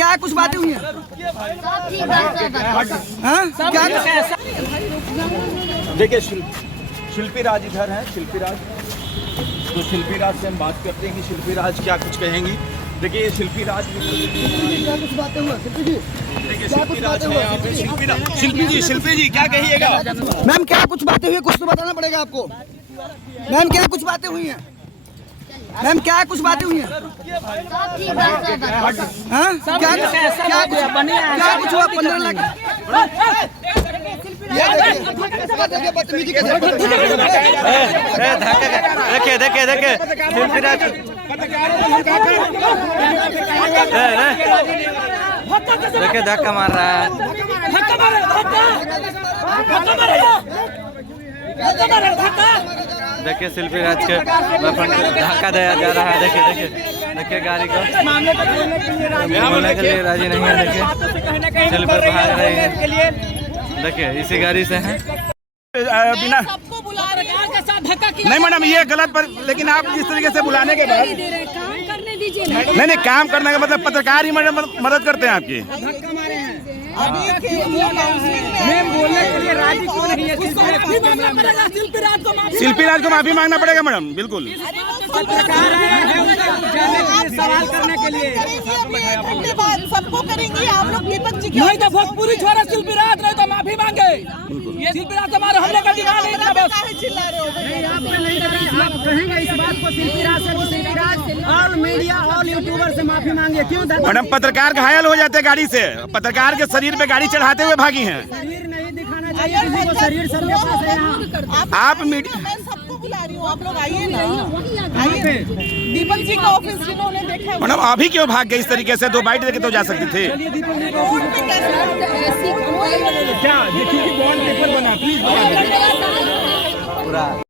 क्या कुछ बातें हुई हैं? क्या देखिए शिल्पी राज इधर हैं, शिल्पी राज। तो शिल्पी राज से हम बात करते हैं कि शिल्पी राज क्या कुछ कहेंगी। देखिए ये शिल्पी राज क्या कुछ बातें हुई शिल्पी जी? देखिए शिल्पी राज है यहाँ पे। शिल्पी जी क्या कहिएगा? मैम क्या कुछ बातें हुई, कुछ तो बताना पड़ेगा आपको। मैम क्या कुछ बातें हुई हैं? मैम क्या कुछ बातें हुई हैं? क्या कुछ हुआ? 15 लाख बदतमीजी कैसे? देखिए शिल्पी राज देखिए धक्का मार रहा है। देखिए शिल्पी राज के धक्का दिया जा रहा है। देखिए गाड़ी को बोलने के लिए राजी नहीं है। देखिए शिल्पी भाग रही है। देखिए इसी गाड़ी से है। बिना सबको बुला रहे के साथ धक्का किया। नहीं मैडम ये गलत पर, लेकिन आप जिस तरीके से बुलाने के बाद काम करने दीजिए। नहीं काम करने का मतलब पत्रकार ही मदद करते हैं आपकी। मैम बोलने के लिए राजी क्यों नहीं है? शिल्पी राज को माफी मांगना पड़ेगा मैडम, बिल्कुल। सवाल करने के लिए सबको करेंगे आप लोग। दीपक जी नहीं तो भोजपुरी छोड़ा शिल्पी राज, नहीं तो माफी मांगे। ये शिल्पी राज हमारे हमले का डिमांड नहीं था। बस चिल्ला रहे हो? आप कहेंगे इस बात को शिल्पी राज से? शिल्पी राज ऑल मीडिया ऑल यूट्यूबर से माफी मांगे क्यों? मैडम पत्रकार घायल हो जाते हैं गाड़ी से, पत्रकार के शरीर पे गाड़ी चढ़ाते हुए भागी हैं। शरीर नहीं दिखाना चाहिए किसी को। शरीर सर्वस्व आप मीडिया मैं सबको बुला रही हूँ, आप लोग आइए ना। आइए दीपक जी का ऑफिस जिन्होंने देखा है। मैडम अभी क्यों भाग गए इस तरीके से? 2 बाइट देके तो जा सकती थे। क्या बॉन्ड पेपर बना, प्लीज